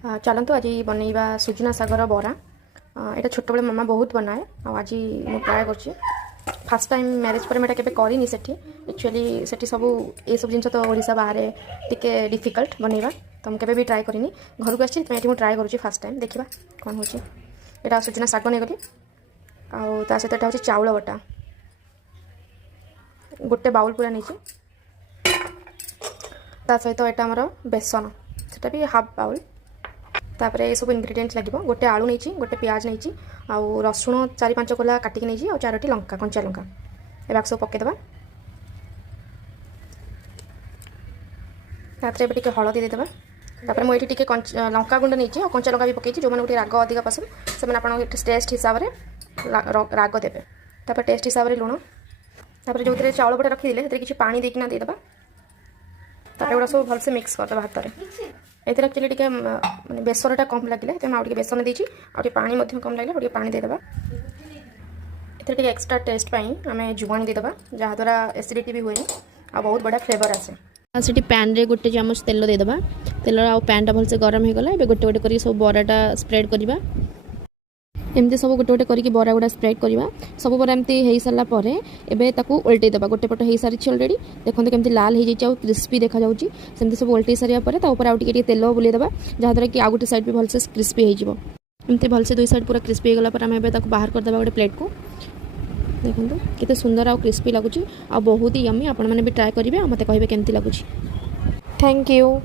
चलतु आज बनैबा सुजना सागर बरा। यहाँ छोट बड़े मामा बहुत बनाए आज मुझे ट्राए कर फास्ट टाइम मैरिज पर मैं केवे करनी सेठी एक्चुअली सेठी सब ये सब जिन तो ओडिशा बाहर टिके डिफिकल्ट बनैबा तो मुझे भी ट्राए करनी घर को आसी मुझे ट्राए करुँच फास्ट टाइम देखा कौन हो यहाँ सुजना शाग नहीं गली आ सहित यहाँ हूँ चाउल बटा गोटे बाउल पूरा नहीं सहित यहाँ आमर बेसन सेटा भी हाफ बाउल तापर ये सब इनग्रेडिएंट्स लगे गोटे आलू नहीं गोटे प्याज नहीं आउ रसुण 4-5 कोला काटिक नहीं और 4टी लंका कंचा लंका एवं सब पकईदे टे हलदी देदेबा तापर मुझे टे लंका गुंड नहीं और कंचा लंका भी पकई जो मैंने राग अधिक पसंद से आप टेस्ट हिसाब से राग देवे तापर टेस्ट हिसाब से लुण तापर जो चाउल बटा रखीदे किसी पानी देकिना देदेबा तापर एगुड़ा सब भलसे मिक्स करदेबा हाथ में एथेर एक्चुअली टे माने बेसरटा कम लगे आगे बेसन देती पानी कम लगे और पानी देदेबा एथेर टे एक्स्ट्रा टेस्ट आम जुआणी देदेबा जहाँद्वारा एसिडिटी भी हुए आ बहुत बढ़िया फ्लेवर आसे से पैन रे गोटे चामच तेल देदेबा तेल आ पैन टा भलसे गरम हो गला गोटे गोटे कर सब बराटा स्प्रेड करवा एमती सब गोटे गोटे करके बरा गुड़ा स्प्रेड करवा सब बरा एमती हो सारा पर एबे ताकू उल्टे देबा गोटे पट हो सारी ऑलरेडी देखते केमती लाल हो जाए क्रिस्पी देखा जाऊँगी सेमती सब उल्टे सारा पर आगे तेल बुले देबा जहाँद्वारा कि आउ गोटे साइड भी भलसे क्रिस्पी हो एमती भलसे दुई साइड पूरा क्रिस्पी हो गला आम बाहर करदे गोटे प्लेट को देखो केते सुंदर आ क्रिस्पी लगुच आ बहुत ही यम्मी आपण मैंने भी ट्राए करेंगे मत कहे केमती लगुच। Thank you.